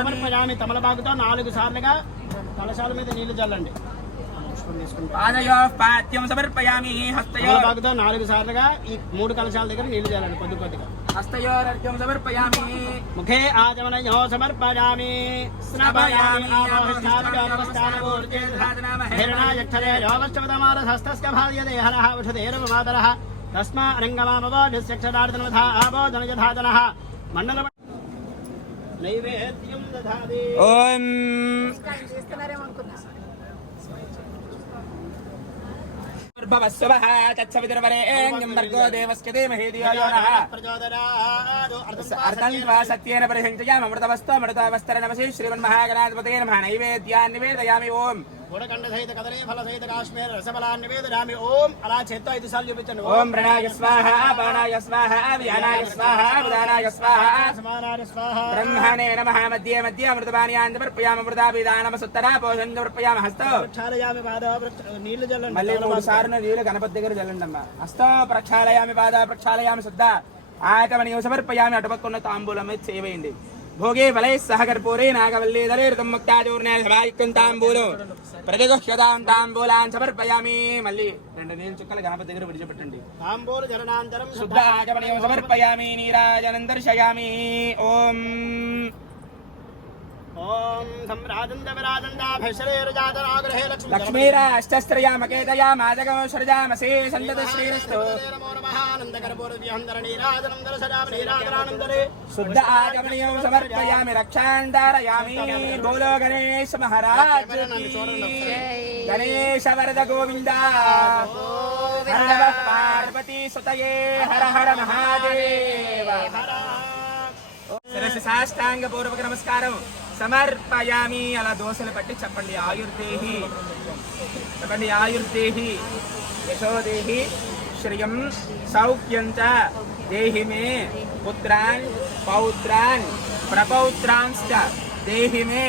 సమర్పయామి తమలపాకుతో 4 సార్లుగా కలశాల మీద నీళ్లు చల్లండి. పాదయోః పాద్యం సమర్పయామి హస్తయోః తమలపాకుతో 4 సార్లుగా ఈ 3 కలశాల దగ్గర నీళ్లు చల్లండి కొద్ది కొద్దిగా. హస్తయోరర్ఘ్యం సమర్పయామి ముఖే ఆచమనయోః సమర్పయామి స్నాపయామి ఆపోష్టానగోర్జే హిరణాయక్షరే యోవశ్చవదమారహస్తస్య భార్యతే హరః ఉషధేరవమాతరః తస్మా రంగమామవోజస్యక్షరార్ధనవధా ఆబోధనయధాతనః మండల నైవేద్యం దధాతి. ఓం భవస్వః తత్సవితుర్వరేణ్యం భర్గో దేవస్య ధీమహి ధియో యో నః ప్రచోదయాదు అర్థం త్వా సత్యేన పరిహంచయామి అమృతవస్తో అమృతవస్తర నమసి శ్రీమన్మహాగణాధిపతయే నమః నైవేద్యాన్ని నివేదయామి. ఓం గుడకండ సహిత కదలీ ఫల సహిత కాశ్మీర రసఫలాన్ని నివేదయామి. ఓం అలా చేత్తో 5 సార్లు చూపించండి. ఓం ప్రణాయ స్వాహ బాణాయ స్వాహ వ్యానాయ స్వాహ ఉదానాయ స్వాహ సమానాయ స్వాహ బ్రహ్మణే నమః మధ్యే మధ్యే అమృతపానీయాన్ని సమర్పయామి. అమృతాభిదానమసుత్తరా పోషం సమర్పయామి. హస్తో ప్రక్షాళయామి పాద నీళ్లు చల్లండి. మళ్ళీ 3 సార్లు నీళ్ళు గణపతి దగ్గర చల్లండి అమ్మా. హస్తో ప్రక్షాళయామి పాద ప్రక్షాళయామి శుద్ధ ఆచమనీయం సమర్పయామి. అటుపక్కున్న తాంబూలం మీద చేయండి. భోగే ఫలై సహ కర్పూరే నాగవల్లీదలేరుతం ముక్తాచూర్ణేన సమాయుక్తం తాంబూలం ప్రతిగుహ్యతాం తాంబూలాన్ సమర్పయామి. మళ్ళీ 2 నీళ్ళు చుక్కలు గణపతి దగ్గర విడిచిపెట్టండి. తాంబూల జరణాంతరం శుద్ధ ఆచమనీయం సమర్పయామి. నీరాజనం దర్శయామి. ఓం ఓం సంరాజంద విరాజందాభిశ్రేరజాతనాగ్రహే లక్ష్మీరాష్టస్త్రయామకేతయా మాజగం సృజామసే సంతత శ్రీరస్తు. శుద్ధ ఆచమనీయం సమర్పయామి. రక్షాంతారయామి. బోలో గణేశ మహారాజ్ గణేశ వరద గోవింద పార్వతీ సుతయే హర హర మహాదేవ. శిరసి సాష్టాంగ పూర్వక నమస్కారం సమర్పయామి. అలా దోశలు పట్టి చెప్పండి. ఆయుర్దేహి చెప్పండి. ఆయుర్దేహి యశోదేహి శ్రియం సౌఖ్యం చ దేహి మే పుత్రాన్ పౌత్రాన్ ప్రపౌత్రాంశ్చ దేహి మే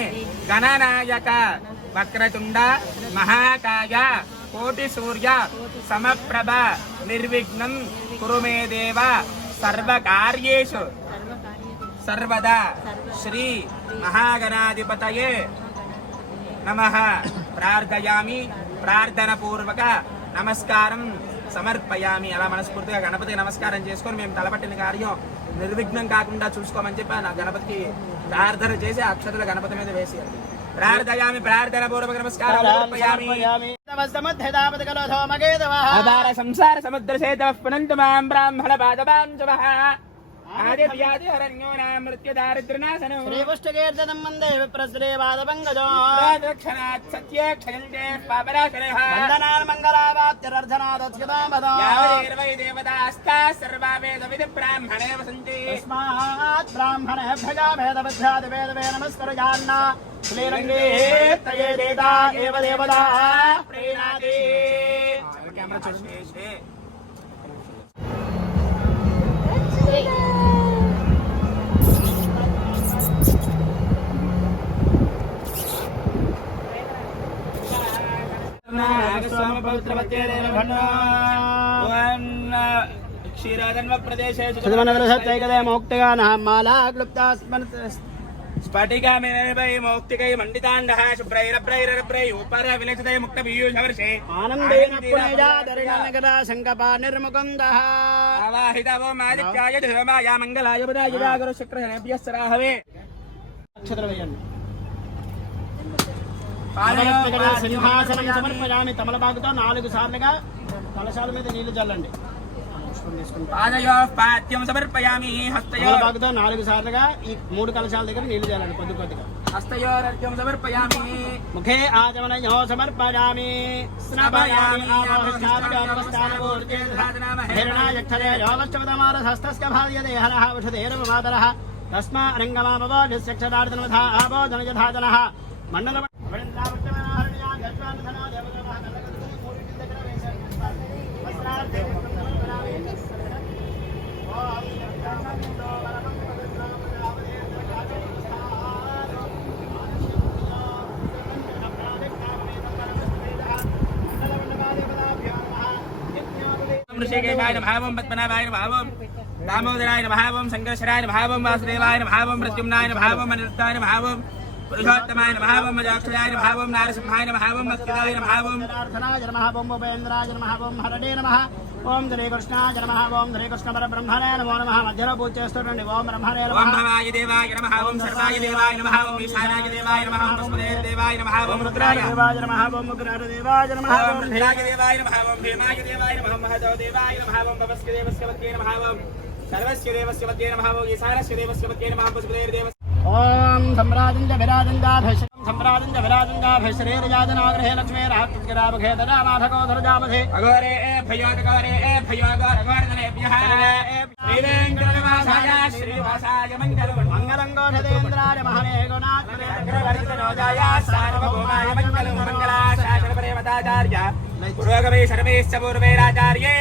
గణనాయక వక్రతుండ మహాకాయ కోటి సూర్య సమప్రభ నిర్విఘ్నం కురు మే దేవ సర్వకార్యేషు సర్వదా శ్రీ మహాగణాధిపతయే నమః ప్రార్థయామి. ప్రార్థన పూర్వక నమస్కారం సమర్పయామి. అలా మనస్ఫూర్తిగా గణపతికి నమస్కారం చేసుకొని మేము తలపట్టిన కార్యం నిర్విఘ్నం కాకుండా చూసుకోమని చెప్పి నా గణపతికి ప్రార్థన చేసి అక్షతలు గణపతి మీద వేసి ప్రార్థయామి. ప్రార్థన పూర్వక నమస్కారం సమర్పయామి. అదార సంసార సముద్ర సేతవ పునంతు మాం బ్రాహ్మణ పాదపాంచవః ఆదివ్యాధి హరణ్యో నా మృత్యు దారిద్ర్యనాశనం శ్రీపుష్టకీర్తనం వందే విప్రశ్రీవాదపంకజో దక్షిణాత్ సత్యే క్షయంతే పాపరాశనః వందనాన్ మంగళావాప్తిరర్ధనాదస్యతామదా యావైర్వై దేవతాస్తా సర్వా వేద విధి బ్రాహ్మణే వసంతి తస్మాత్ బ్రాహ్మణేభ్యజా భేదవిధ్యాదివేదవే నమస్కరయాన్న శ్రీరంగే తయే దేతా ఏవ దేవతా ప్రీణాతి. కెమెరా చూడండి. స్ఫటికామినై మౌక్తికై మండితాండః శుభ్రైరభ్రైరభ్రై ఉపర విలసితై ముక్త పీయూషవర్షే ఆనందేన పునజాదరిణనగరా శంకపా నిర్ముకుందః ఆవాహితవో మాదిత్యాయ ధర్మాయ మంగళాయ బుధాయ జాగర శుక్రహణభ్యస్సరాహవే. అక్షతలు వేయండి. సింహాసనం సమర్పయామి. తమలపాకుతో 4 సార్లుగా కలశాల మీద నీళ్లు చల్లండి. పాదయోః పాద్యం సమర్పయామి. హస్తయోః తమలపాకుతో 4 సార్లుగా ఈ 3 కలశాల దగ్గర నీళ్లు చల్లండి కొద్ది కొద్దిగా. హస్తయోరర్ఘ్యం సమర్పయామి. ముఖే ఆచమనయోః సమర్పయామి స్నాపయామి ఆపోష్టానగోర్జే హిరణాయక్షరే యోవశ్చవదమారహస్తస్య భార్యతే హరః ఉషధేరవమాతరః తస్మా రంగమామవోజస్యక్షరార్ధనవధా ఆబోధనయధాతనః మండల ఋషికేశాయ భావం పద్మనాభాయ భావం दामोदराय नमः ओम संकर्षणाय नमः ओम वासुदेवाय नमः ओम प्रद्युम्नाय नमः ओम अनिरुद्धाय नमः ओम पुरुषोत्तमाय नमः ओम अजाक्षराय नमः ओम नारसिंहाय नमः ओम मत्स्यदाय नमः ओम जनार्दनाय नमः ओम उपेन्द्राय नमः ओम हरणे नमः ओम श्रीकृष्णाय नमः ओम श्रीकृष्ण परब्रह्मणे नमो नमः मध्यलो पूज्यस्तुण्डि ओम ब्रह्मणे नमः ओम भवाय देवाय नमः ओम सर्वाय देवाय नमः ओम ईशानाय देवाय नमः ओम वसुदेवाय देवाय नमः ओम रुद्राय देवाय नमः ओम उग्राय देवाय नमः ओम रुद्राय देवाय नमः ओम भीमाय देवाय नमः ओम महदेव देवाय नमः ओम भवस्य देवस्य वत्ये नमः ओम सर्वस्य देवस्य वत्ये नमः ओम ईशानस्य देवस्य वत्ये नमः ओम वसुदेवाय देवस्य ओम सम्राजंज विराजंजाभैषं सम्राजंज विराजंजाभैषरेरजाजनाग्रहे लक्ष्मे राहत्गिरावघे ददामाधको धरजामधे अघोरे भयोदघोरे भयोगोरघोरधनेभ्यः श्रीवेङ्कटनिवासाय श्रीनिवासाय मङ्गलं मंगलं गोधरेन्द्राय महने गुणात्मने सार्वभौमाय मङ्गलं मङ्गलाशासनपरेमताचार्य पुरोगमे सर्वेश्च पूर्वैराचार्ये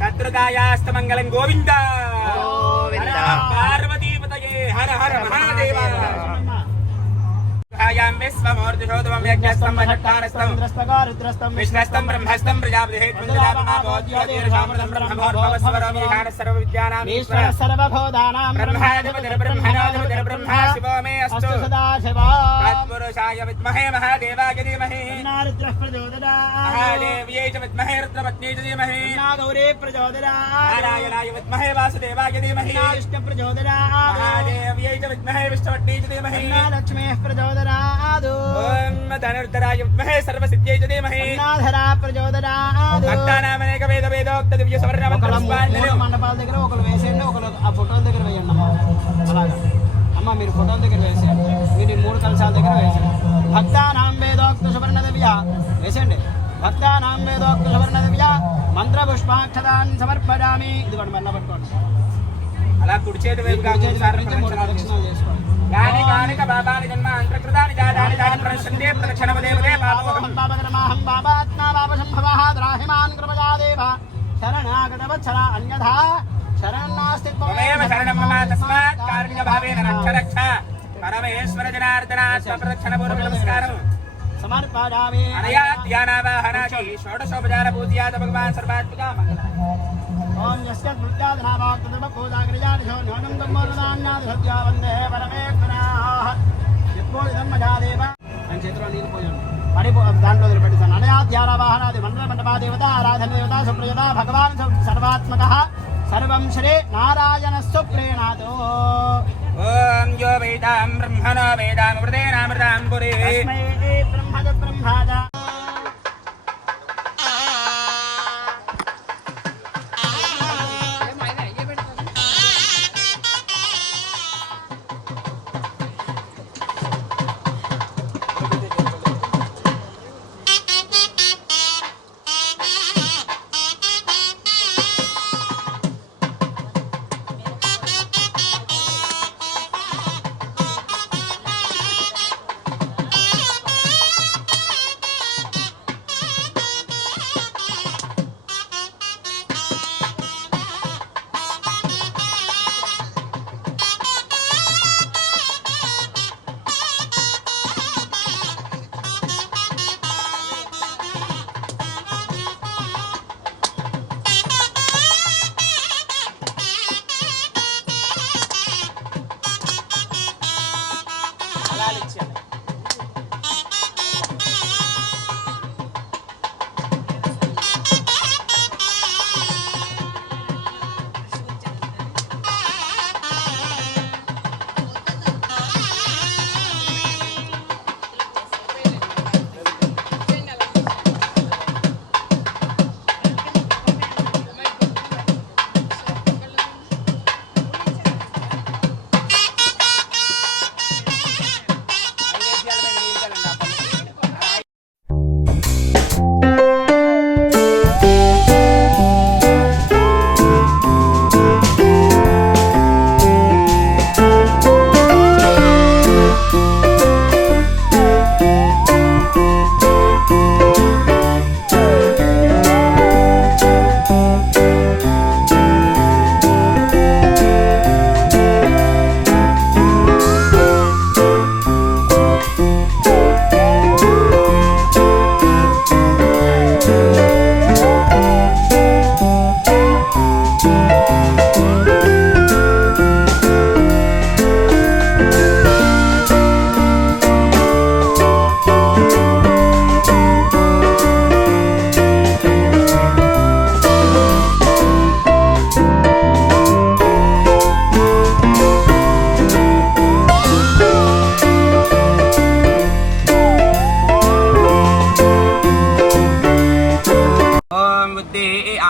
शत्रुकायास्तमङ्गलं गोविन्द पार्वतीपतये हर हर महादेव आयां विश्वमूर्तिशोधमं यज्ञस्थं वषट्कारस्थं द्रस्तगारुद्रस्तं विष्णस्थं ब्रह्मस्थं प्रजापतिर्षामृतं ब्रह्मभवस्वरं ईशानः सर्वविद्यानां ईश्वर सर्वभूतानां ब्रह्मा शिवो मे अस्तु सदा शिवा तत्पुरुषाय विद्महे महादेवाय धीमहि रुद्रः प्रचोदयात् महादेव्यै च विद्महे रुद्रपत्न्यै च धीमहि गौरी प्रचोदयात् नारायणाय विद्महे वासुदेवाय धीमहि विष्णु प्रचोदयात् महादेव्यै च विद्महे विष्णुपत्न्यै च धीमहि लक्ष्मीः प्रचोदयात् ओम धनुर्धराय विद्महे सर्वसिद्ध्यै च धीमहि धरा प्रचोदयात् भक्तानामनेक वेद वेदोक्त దివ్య ఒకరు స్వర్ణమంత్రం మండపాల దగ్గర ఒకరు వేసేయండి ఒకరు ఆ ఫోటోల దగ్గర వేయండి అమ్మ అలాగా అమ్మ మీరు ఫోటోల దగ్గర వేసేయండి మీరు ఈ మూడు కలశాల దగ్గర వేసేయండి భక్తానాం వేదోక్త సువర్ణ దివ్య వేసేయండి భక్తానాం వేదోక్త సువర్ణ దివ్య మంత్ర పుష్పాక్షదాన్ సమర్పయామి ఇదిగోండి మెల్ల పట్టుకోండి అలా కుడి చేతి వైపు మూడు ప్రదక్షిణాలు చేసుకోండి యాని కానిక బాబాని జన్మ అంతర్కృతాని జాతాని జాని ప్రదక్షిణే ప్రదక్షిణపదేవదే పాపం పాపకరమాహం పాపాత్మా పాపసంభవః ద్రాహిమాన్ కృపయాదేవ శరణాగతవత్సల అన్యథా శరణాస్తి త్వమేవ శరణం మమ తస్మాత్ కారుణ్య భావేన రక్ష రక్ష పరమేశ్వర జనార్దనాత్మ ప్రదక్షిణ పూర్వ నమస్కారం సమర్పయామి అనయా ధ్యానావాహనాది షోడశోపచార పూజ్యాత భగవాన్ సర్వాత్మక ఓం యస్య వృత్యాదనావాక్తమ పూజాగ్రజానిశో న్యూనం బ్రహ్మోదాన్యాది సత్యా వందే పరమేశ్వరాః ఎప్పుడు ధర్మజాదేవ అని చేతిలో నీళ్ళు పోయండి పడి దాంట్లో వదిలిపెట్టాను అనయా ధ్యానావాహనాది మండల మండపా దేవత ఆరాధన దేవత సుప్రజత భగవాన్ సర్వాత్మకః సర్వం శ్రీ నారాయణస్సు ప్రేణాతో ఓం యో వేదాం బ్రహ్మణో వేదామృతేనామృతాం పురే తస్మై బ్రహ్మజ బ్రహ్మజ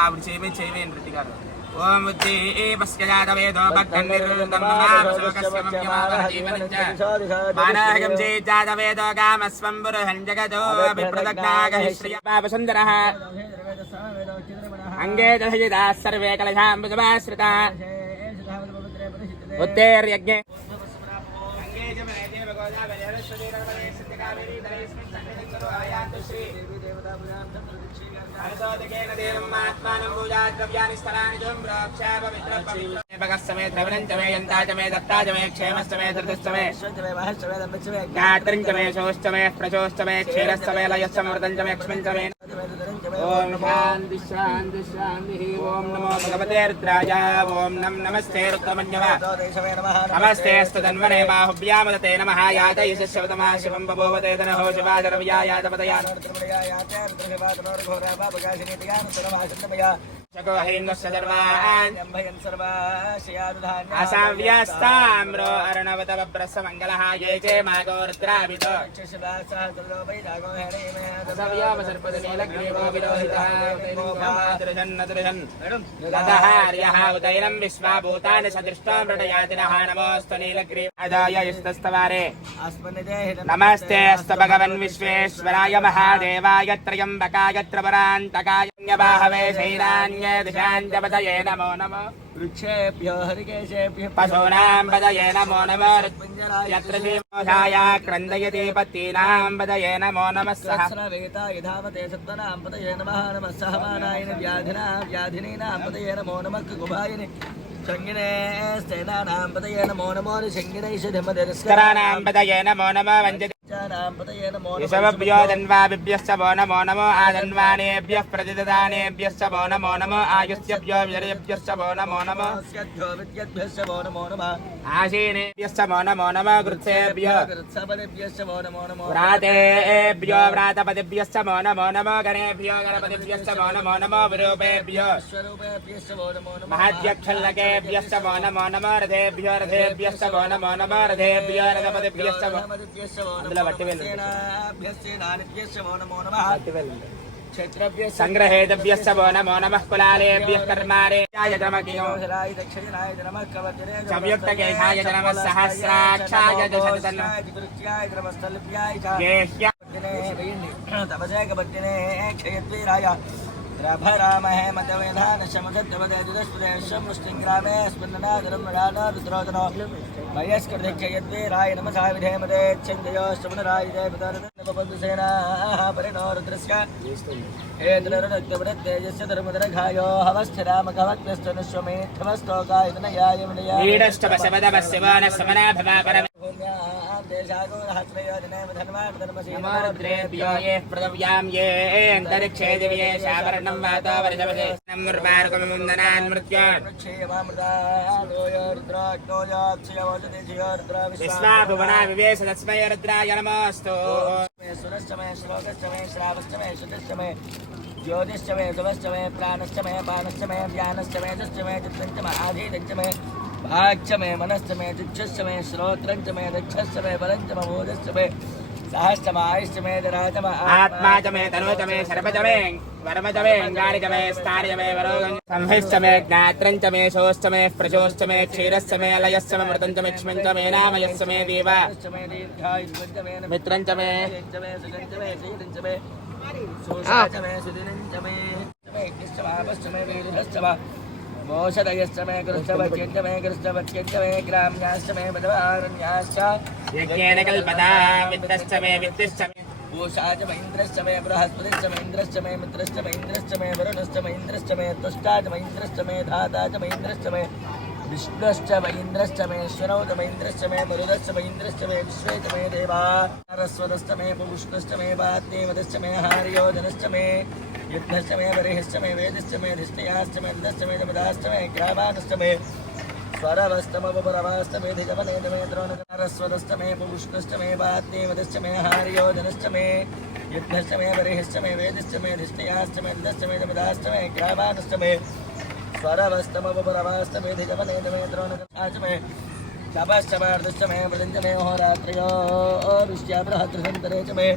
ఇప్పుడు చేయవేయండి రెడ్డి గారు. ఓం ఉజ్జే పస్య జాతవేదో భక్తన్నిర్దం మానాగం చే జాతవేదో కామస్వం పురుషం జగదో అభిప్రదగ్నాగశ్రియపాపసుందరః అంగే దశజితాः సర్వే కలశాంబుజమాశ్రితాः ఉత్తేర్యజ్ఞే అంగే జమనే దేవగోదావరి హరస్వతి నర్మదే సిద్ధికావేరీ ధరేస్మిన్ సన్నిధించరు ఆయాంతు శ్రీ అరసోదకేన దేవం ఆత్మానం పూజాద్రవ్యాని స్థలాని మే ద్రవణంచ మే యంతాచ మే దత్తాచ మే క్షేమశ్చ మే ధృతిశ్చ మే జ్ఞాత్రించ మే శోశ్చ మే ప్రచోశ్చ మే క్షీరశ్చ మే లయశ్చ మృతంచ మే క్ష్మించ మే. ఓం శాంతి శాంతి శాంతి. ఓం నమో భగవతే రుద్రాయ. ఓం నమస్తే రుద్రమన్యవ. నమస్తే అస్తు తన్వనే బాహుభ్యామదతే నమః. యాతయసి శివతమః శివం బభూవతే తనహో శివాజరవ్యాయాతపదయా అసావ్యాస్తామ్రో అరుణవతవ బ్రహ్మమంగళః ఏ చే మాగో రుద్రాభితో ఉదయనం విశ్వాభూతాని సదృష్టం మృడయాతినః నమోస్తు నీలగ్రీవాయ యుస్తస్తవారే. నమస్తే అస్తు భగవన్ విశ్వేశ్వరాయ మహాదేవాయ త్రయంబకాయ త్రిపురాంతకాయ బాహవే శైలాన్యే దిశాంజపతయే నమో నమో. వృక్షేభ్యో హరికేశేభ్యః పశూనాం పదయే నమో నమో. యత్ర శ్రీమోషాయ క్రందయతి పత్తీనాం పదయే నమో నమః. సహస్రవేతాయ ధావతే సత్వనాం పదయే నమః. నమః సహమానాయన వ్యాధినీనాం పదయే నమో నమః. కుభాయని శంగినే సేనానాం పదయే నమో నమో. శంగినైషధిమదరిస్కరాణాం పదయే నమో నమో. వంజతి ऋषभभ्यो धन्वाभिभ्यश्च वो नमो नमो. आधन्वानेभ्यः प्रतिददानेभ्यश्च वो नमो नमो. आयुष्यभ्यो विजयभ्यश्च वो नमो नमो. आशीनेभ्यश्च वो नमो नमो. कृत्सेभ्यो व्रातेभ्यो व्रातपतिभ्यश्च वो नमो नमो. गणेभ्यो गणपतिभ्यश्च वो नमो नमो. विरूपेभ्यो महद्यक्षल्लकेभ्यश्च वो नमो नमो. रथेभ्यो रथेभ्यश्च वो नमो नमो. रथेभ्यो रथपतिभ्यश्च संग्रहेतभ्यश्च वो नमो नमः. कुलालेभ्यः कर्मारेभ्याय संयुक्तकेशाय नमः. सहस्राक्षाय रभरामहे मतवेधान शमदत्तवदुदस्पदेशमुष्टिग्रामे स्पन्दनादरं मृडाना रुद्रोदनो मयस्कृतिक्षयद्वीराय नमः विधेमदे छन्दयो श्रवणराय देवदर्दनपबन्धुसेनाः परिणो रुद्रस्य हेन्द्ररुणक्तवृत्तेजस्य धर्मधरघायो हवश्चरामकवक्तस्तनुष्वमेत्थमस्तोकायतनयाय विनया नमोरुद्रेभ्यो ये पृथिव्यां ये अन्तरिक्षे दिव्ये शावर्णं वातावरणवसे नमोर्वारुकमुन्दनान् मृत्योन् विश्वाभुवना विवेश तस्मै रुद्राय नमोऽस्तु. सुरश्चमे श्लोकश्चमे श्रावश्चमे शुद्धश्चमे ज्योतिश्चमे शुभश्चमे प्राणश्चमे पानश्चमे व्यानश्चमे दुश्चमे चित्तञ्चमे आधीतञ्चमे भाग्चमे मनश्चमे चिच्छश्चमे श्रोत्रञ्चमे दक्षश्चमे बलञ्चमे भोजश्चमे सहश्चमे आयुश्चमे दराचमे आत्माचमे तनोचमे शर्पचमे वर्मचमे गारिचमे स्थारिचमे वरोगं संहिश्चमे ज्ञात्रञ्चमे शोश्चमे प्रचोश्चमे क्षीरश्चमे लयश्चमे मृतञ्चमे क्ष्मञ्चमे नामयश्चमे देवा मित्रञ्चमे सुगञ्चमे सोषाचमे सुदिनञ्चमे यज्ञश्चमे वेदिभश्चमे मोषदयश्चमे कृष्णवच्यञ्चमे कृष्णवच्यञ्चमे ग्राम्याश्चमे बदवारण्याश्च यज्ञेन कल्पता वित्तश्चमे वित्तिश्चमे भूषाचमे इन्द्रश्चमे बृहस्पतिश्चमे इन्द्रश्चमे मित्रश्चमे इन्द्रश्चमे वरुणश्चमे इन्द्रश्चमे तुष्टाचमे इन्द्रश्चमे धाताचमे इन्द्रश्चमे विष्णुश्चमे इन्द्रश्चमे ईश्वरौचमे इन्द्रश्चमे मरुदश्चमे इन्द्रश्चमे विश्वेचमे देवा सरस्वतश्चमे पुष्णश्चमे वाद्येवदश्चमे हार्योजनश्चमे यज्ञश्चमे बर्हिश्चमे वेदिश्चमे धिष्ठयाश्चमे दश्चमे जमदाश्चमे ग्रामानश्चमे स्वरवस्तमपरवास्तमे धिजमनेदमे द्रोणकारस्वतश्चमे पुष्णश्चमे वाद्येवदश्चमे हार्योजनश्चमे यज्ञश्चमे बर्हिश्चमे वेदिश्चमे धिष्ठयाश्चमे दश्चमे जमदाश्चमे ग्रामानश्चमे स्वरवस्तमपरवास्तमे धिजमनेदमे द्रोणकारश्चमे तपश्चमे मृदञ्चमे होरात्रयो विश्या बृहद्रसन्तरे च मे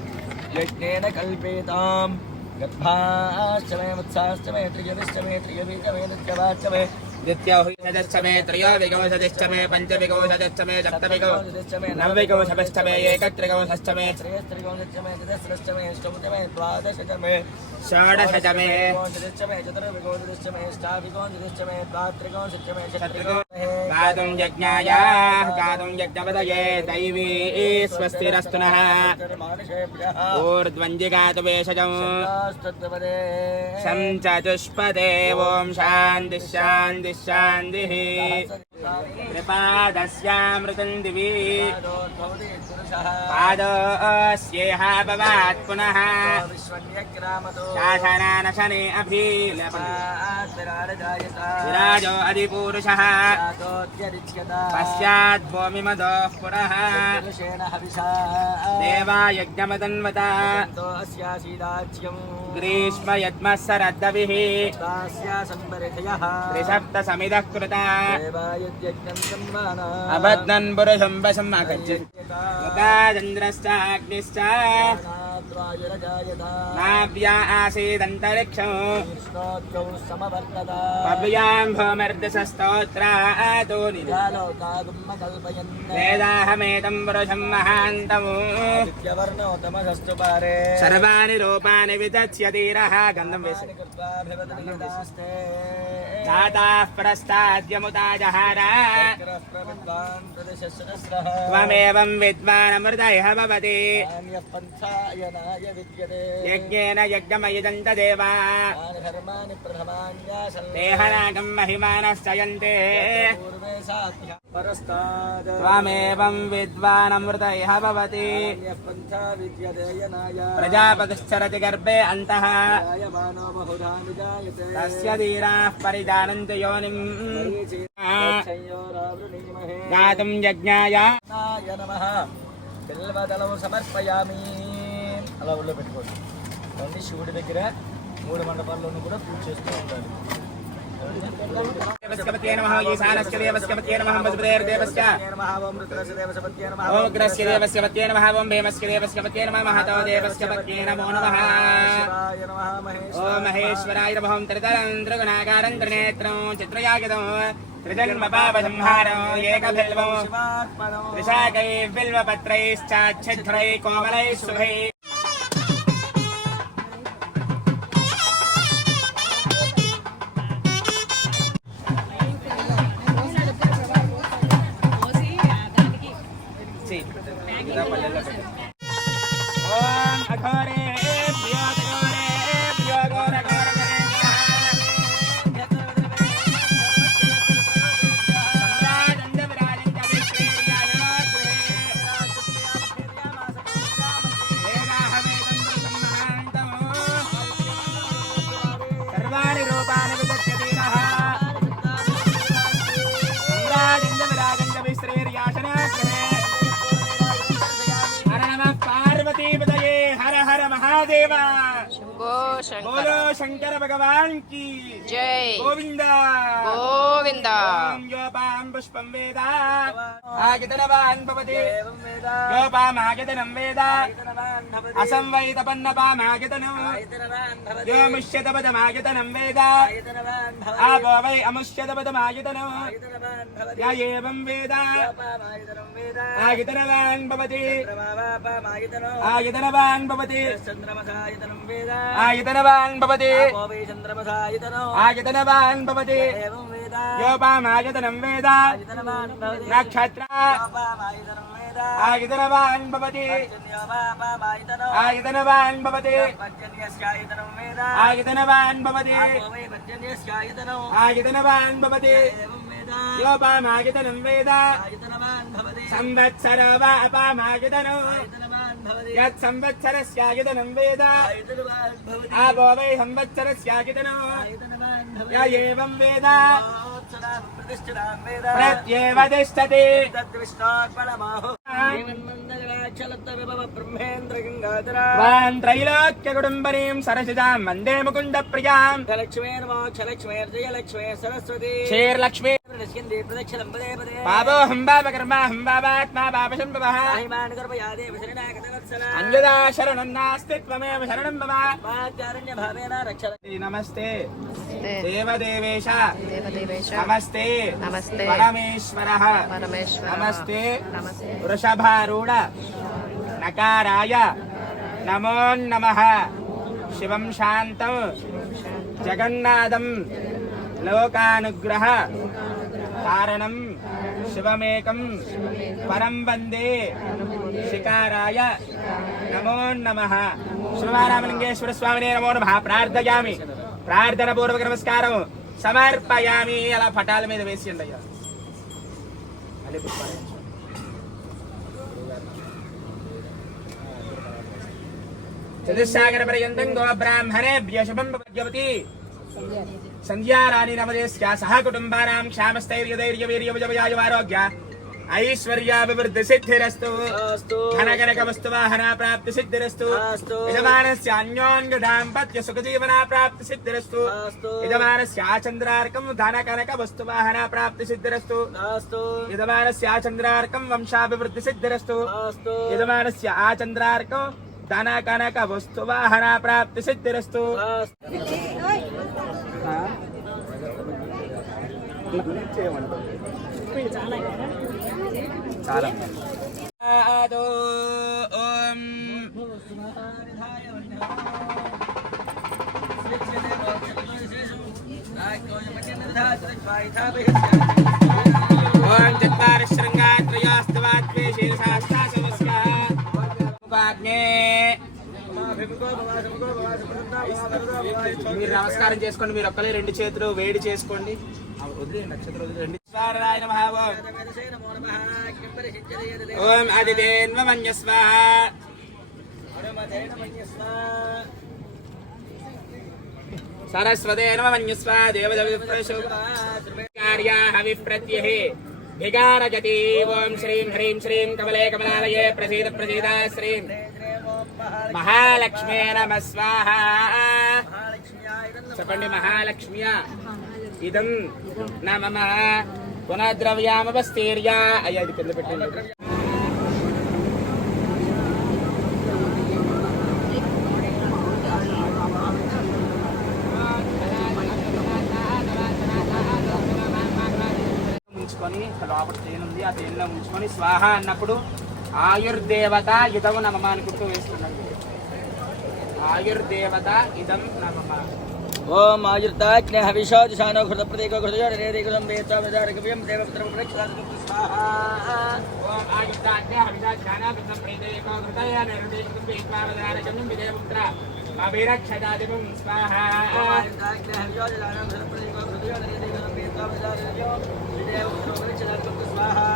यज्ञेन कल्पेताम् गर्भाश्चमे वत्साश्चमे त्रियविश्चमे त्रियबीजमे नित्यवाच्चमे द्वितीयोऽष्टमे त्रयोविंशतिश्चमे पञ्चविंशतिश्चमे सप्तविंशतिश्चमे नवविंशतिश्चमे एकत्रिंशतिश्चमे त्रयस्त्रिंशतिश्चमे चतुस्रश्चमे अष्टमश्चमे द्वादशश्चमे षोडशतमे विंशतिश्चमे चतुर्विंशतिश्चमे अष्टाविंशतिश्चमे द्वात्रिंशतिश्चमे गातुं यज्ञाय गातुं यज्ञपतये दैवी स्वस्तिरस्तु नः ऊर्ध्वञ्जिगातु वेषजम् चतुष्पदे ॐ शान्तिः शान्तिः शान्तिः त्रिपादस्यामृतं दिवि पादस्येह भवात् पुनः शासनानशने विराजो अधिपूरुषः पश्चात् भूमिमदोः पुरः देवा यज्ञमतन्वता ग्रीष्म यज्ञः सरद्दभिः त्रिसप्तसमिदः कृता अबध्नन् पुरुषं वशम् आगच्छत् चन्द्रश्चाग्निश्च नाभ्या आसीदन्तरिक्षम् पव्यां भूमिर्दशस्तोत्रातो वेदाहमेतं पुरुषं महान्तम् सर्वाणि रूपाणि विदच्य धीरः गन्धं वेशति दाताः प्रस्ताद्यमुता जहार त्वमेवं विद्वानमृतयः भवति यज्ञेन यज्ञमयजन्त देवा देहनागं महिमानश्चयन्ते त्वमेवं विद्वानमृतयः भवति प्रजापतिश्चरति गर्भे अन्तः तस्य धीराः परिजानन्ति योनिम् गातुं यज्ञाय नमः బిల్వదళం సమర్పయామి. అలా ఒళ్ళో పెట్టుకోండి. అన్ని శివుడి దగ్గర 3 మండపాల్లోనూ కూడా పూజ చేస్తూ ఉండాలి. देवस्कपत्ये नमः ईशानस्य देवस्कपत्ये नमः मधुदेवस्य ఓం రుద్రస్య దేవస్కపత్యే నమః ओग्रस्य देवस्कपत्ये नमः ओं भीमस्य देवस्कपत्ये नमः महतो देवस्कपत्ये नमो नमः శివాయ నమః ॐ महेश्वराय नमः ओं त्रितरं त्रिगुणाकारं त्रिनेत्रं चित्रयागितं त्रिजन्मपापसंहारं एकबिल्वं శివార్పణం त्रिशाकैः बिल्वपत्रैश्चाच्छिद्रैः कोमलैः शुभैः ओम अघोरेभ्यो अघोरेभ्यो घोरघोरघोरेभ्यः सम्राजन्दविराजन्त विश्वेर्याजनोग्रे वेदाहमेदं ब्रह्मान्तम् सर्वाणि रूपाणि विदच्य धीरः सम्राजन्दविराजन्त विश्वेर्याजनोग्रे पार्वतीपतये हर हर महादेव बोलो शंकर भगवान की जय गोविंदा गोविंदा ओम योपां पुष्पं वेद आगितनवान् भवति योपामागितनं वेद असंवैतपन्नपामागितनं यो मुष्यतपदमागितनं वेद आपो वै अमुष्यतपदमागितनं य एवं वेद आगितनवान् भवति आयतनवान् भवति आयतनवान् भवति आयतनवान् भवति योपामायतनं वेद नक्षत्र आयतनवान् भवति आयतनवान् भवति आयतनवान् भवति आयतनवान् भवति योपामायतनं वेद संवत्सरो वा अपामायतनो यत् संवत्सरस्यायतनं वेद आपो वै संवत्सरस्यायतनो य एवं वेद प्रत्येव तिष्ठति त्वां त्रैलोक्यकुटुम्बरीं सरसिजां वन्दे मुकुन्दप्रियां लक्ष्मीर्मोक्षलक्ष्मीर्जयलक्ष्मी सरस्वती श्रीर्लक्ष्मी పాపో హంబాపకర్మ హంబాపాత్మా పాపశంభవః అంజదా శరణం నాస్తి త్వమేవ శరణం మమ. నమస్తే దేవదేవేశ దేవదేవేశ నమస్తే నమస్తే పరమేశ్వరః పరమేశ్వర నమస్తే నమస్తే వృషభారూఢ నకారాయ నమో నమః. శివం శాంతం జగన్నాథం లోకానుగ్రహ కారణం శివమేకం పరం వందే శికారాయ నమో నమః. శివరామలింగేశ్వర స్వామినే నమో నమః. ప్రార్థయామి. ప్రార్థన పూర్వక నమస్కారం సమర్పయామి. అలా పటాల మీద వేసి అయ్యా. చతుస్సాగర పర్యంతం గో బ్రాహ్మణేభ్య శుభం భవతి. సంధ్యారాణి నమదేస్య సహ కుటుంబానాం క్షామస్థైర్యధైర్య వీర్యవిజయాయువారోగ్య ఐశ్వర్యాభివృద్ధి సిద్ధిరస్తు. ధనకనక వస్తువాహన ప్రాప్తి సిద్ధిరస్తు. యజమానస్య అన్యోన్య దాంపత్య సుఖజీవన ప్రాప్తి సిద్ధిరస్తు. యజమానస్య ఆచంద్రార్కం ధనకనక వస్తువాహన ప్రాప్తి సిద్ధిరస్తు. యజమానస్య ఆచంద్రార్కం వంశాభివృద్ధి సిద్ధిరస్తు. యజమానస్య ఆచంద్రార్కం ధనకనక వస్తువాహన ప్రాప్తి సిద్ధిరస్తు. చాలా ఓం ఓం చత్వారి శృంగాత్రయాస్తవాత్వే శీర్షాస్తాసమస్కాగ్నే. మీరు నమస్కారం చేసుకోండి. మీరు ఒక్కలే రెండు చేతులు వేడి చేసుకోండి. వదిలేండి నక్షత్రం వదిలేండి. ఓం అదిదేన్వమన్యస్వ సరస్వతేన్వమన్యస్వ దేవదవిప్రశోకార్యాః విప్రత్యహే విగారజతి. ఓం శ్రీం హ్రీం శ్రీం కమలే కమలాలయే ప్రసీద ప్రసీద శ్రీం మహాలక్ష్మే నమః స్వాహా. చెప్పండి మహాలక్ష్మ్య ఇదం నా మమ పునఃద్రవ్యామవస్థీర్య. అయ్యా ఇది కింద పెట్టండి. ముంచుకొని లోపల తేనె ఉంది. ఆ తేనెలో ముంచుకొని స్వాహ అన్నప్పుడు ఆయుర్దేవత ఇదం నమమ అనుకుంటూ వేస్తున్నాడు. ఆయుర్దేవత ఇదం నమమ. ఓం ఆయుర్తాజ్ఞ హవిషోదిశానో కృత ప్రతీకో కృతయో నిరేదీకృతం వేత్తామిదారకవ్యం దేవపుత్రం ప్రక్షాదనం స్వాహా. ఓం ఆయుర్తాజ్ఞ హవిషోదిశానో కృత ప్రతీకో కృతయో నిరేదీకృతం వేత్తామిదారకవ్యం దేవపుత్ర అభిరక్షదాదివం స్వాహా. ఆయుర్తాజ్ఞ హవిషోదిశానో కృత ప్రతీకో కృతయో నిరేదీకృతం వేత్తామిదారకవ్యం దేవపుత్రం ప్రక్షాదనం స్వాహా.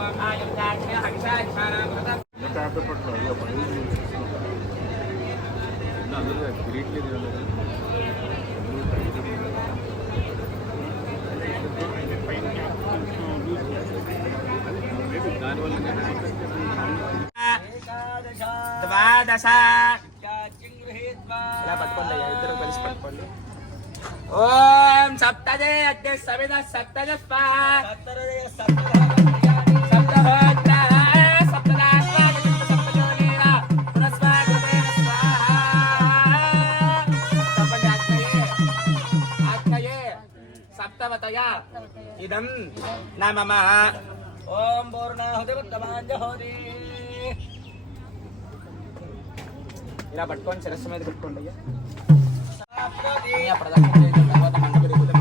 ఓం ఆయుర్తాజ్ఞ హవిషోదిశానో కృత ద్వాదశ. ఇలా పట్టుకోండి అయ్యా, ఇద్దరు కలిసి పట్టుకోండి. ఓం సప్తజే అగ్ని సవిద సప్తజ స్వాహ. సప్తహోత్ర సప్తదాత్మా సప్తజోనీర పునస్వాగతేన స్వాహా. చెప్పండి అగ్నయే సప్తవతయ ఇదం నా మమ. ఓం పూర్ణాహుతిముత్తమాంజహోతి. ఇలా పట్టుకొని శిరస్సు మీద పెట్టుకోండి అయ్యా. ప్రదక్షిణ చేసిన తర్వాత మంచి పెరుగుతుంది.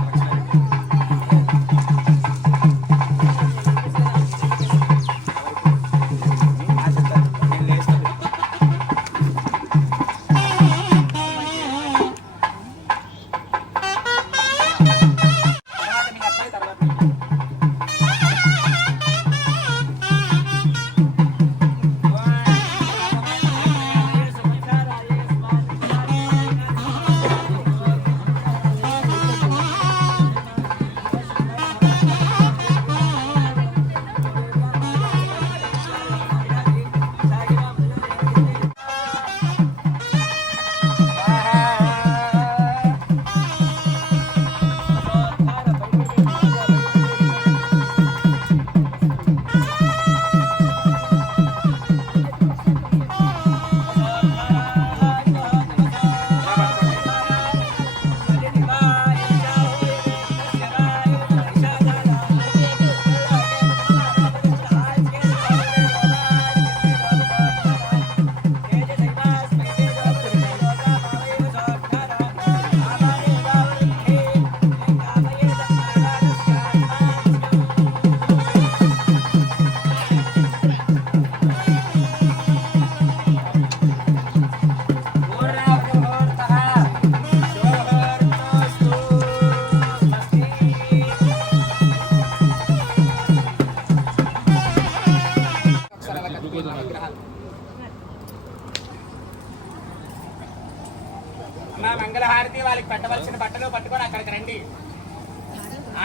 హారతి వాళ్ళకి పెట్టవలసిన బట్టలు పట్టుకొని అక్కడికి రండి.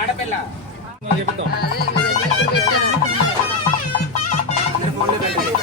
ఆడపిల్ల చెబుతాం ఫోన్లో పెట్టండి.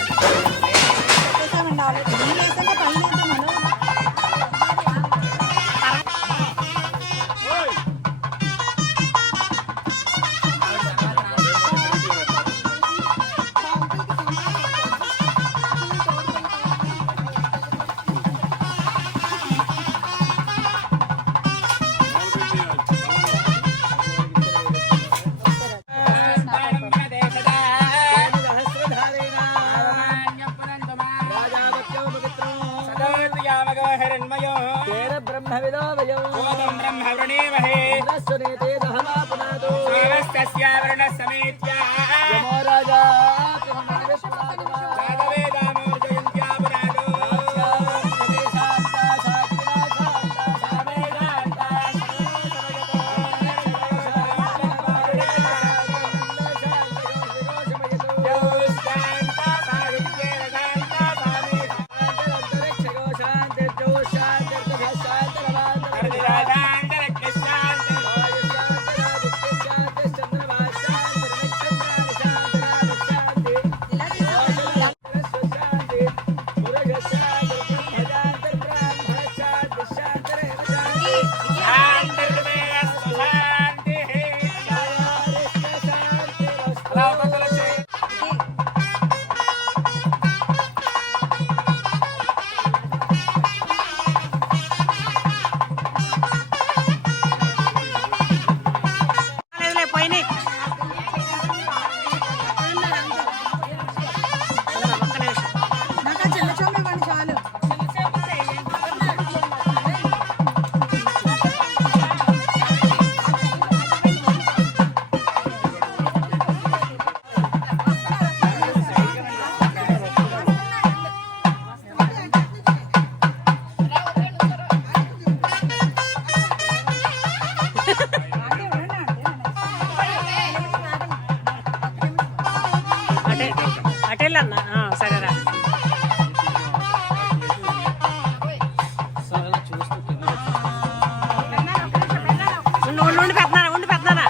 అటెళ్ళన్నా సరేరా. ఉండి పెద్దనా ఉండి పెద్దనా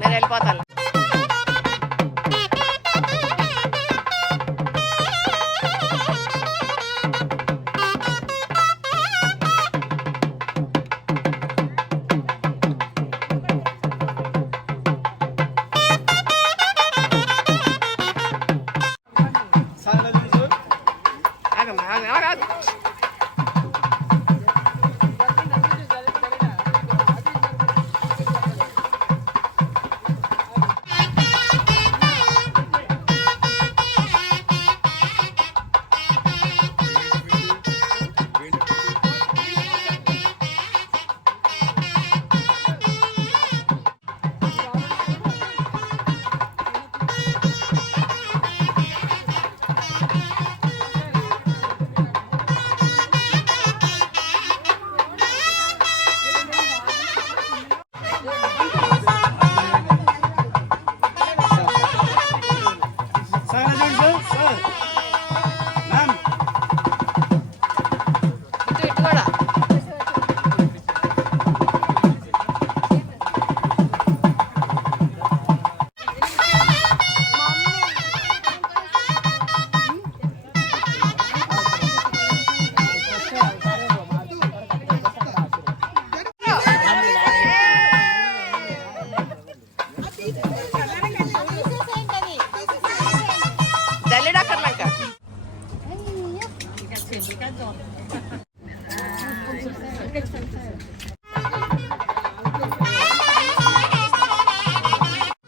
నేను వెళ్ళిపోతాను.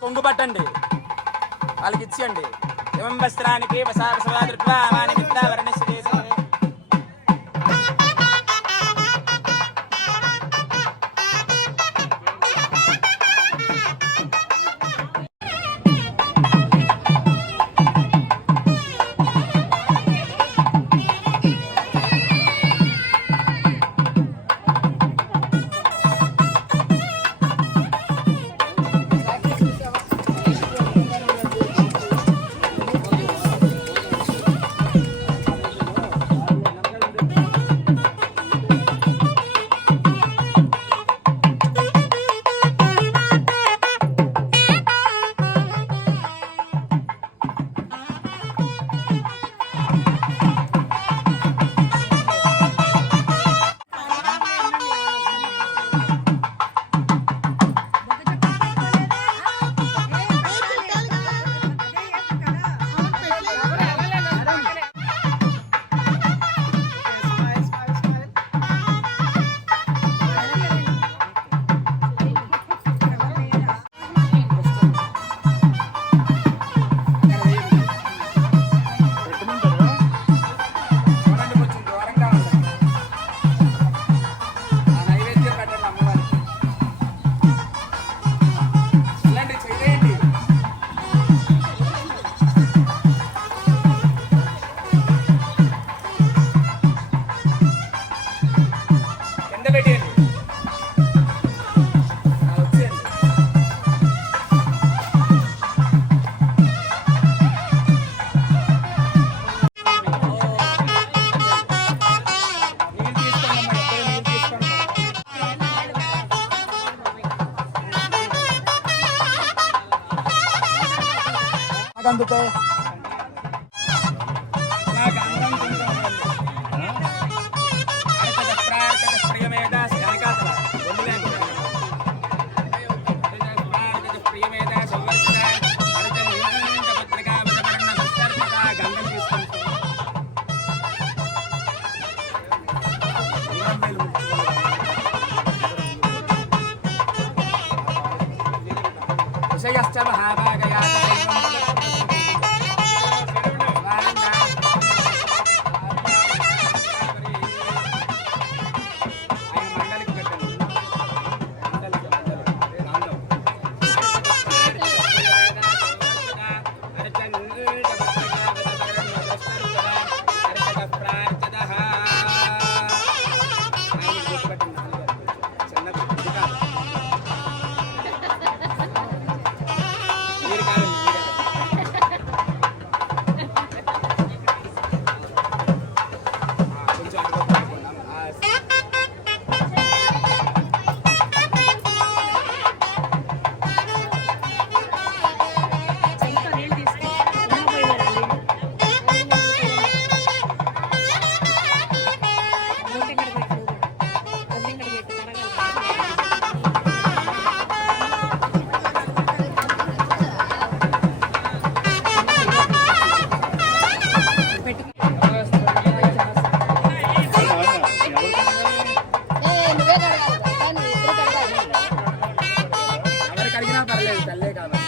కొంగు పట్టండి, వాళ్ళకి ఇచ్చేయండి. ఏం వస్త్రానికి అందుతే విషయశ్చ మహాభాగయా ఎవరికి అడిగినా పర్లేదు తల్లే కావాలి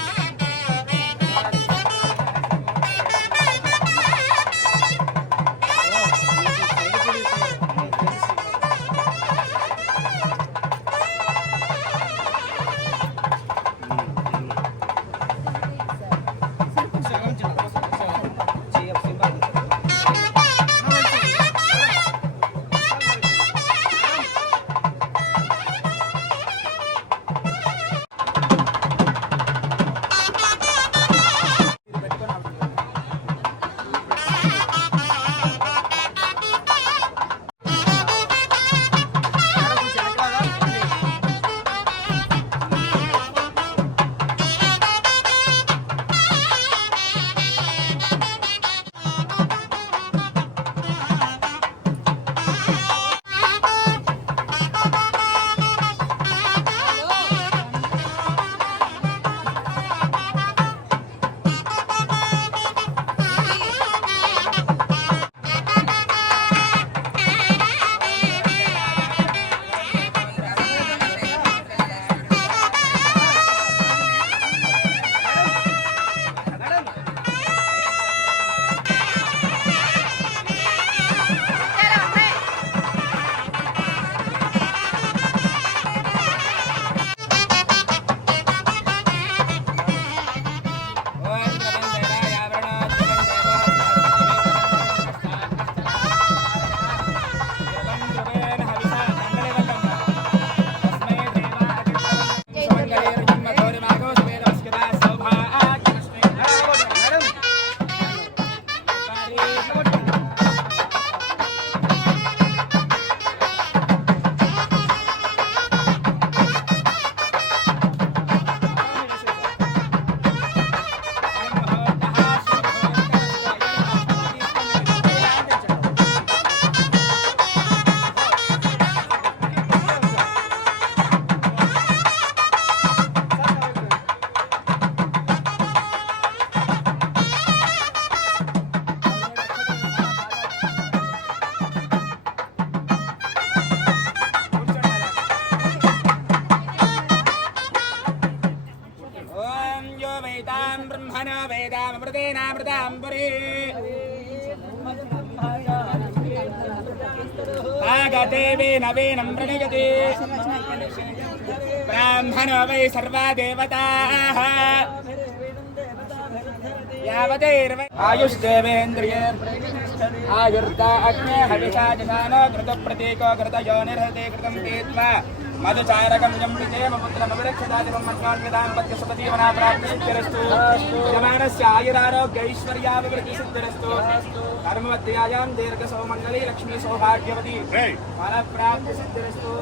బ్రహ్మణో వేదామృతేనామృతాంబురే ఆగదేవేన వేనం ప్రణయతే బ్రాహ్మణో వై సర్వా దేవతాః యావదేర్వై ఆయుష్దేవేంద్రియే ఆయుర్దా అగ్నే హవిషా జసానో కృత ప్రతీకో కృత యోనిర్హతే కృతం తీత్వా మధుచారకం జంపితేమ పుత్రమభిరక్షదాదివం మన్యోన్యదాంపత్య సుఖజీవనా ప్రాప్తిసిద్ధిరస్తు యమానస్య ఆయురారోగ్యైశ్వర్యాభివృద్ధిసిద్ధిరస్తు ధర్మవత్యాయాం దీర్ఘ సౌమంగళీ లక్ష్మీ సౌభాగ్యవతి ఫలప్రాప్తిసిద్ధిరస్తు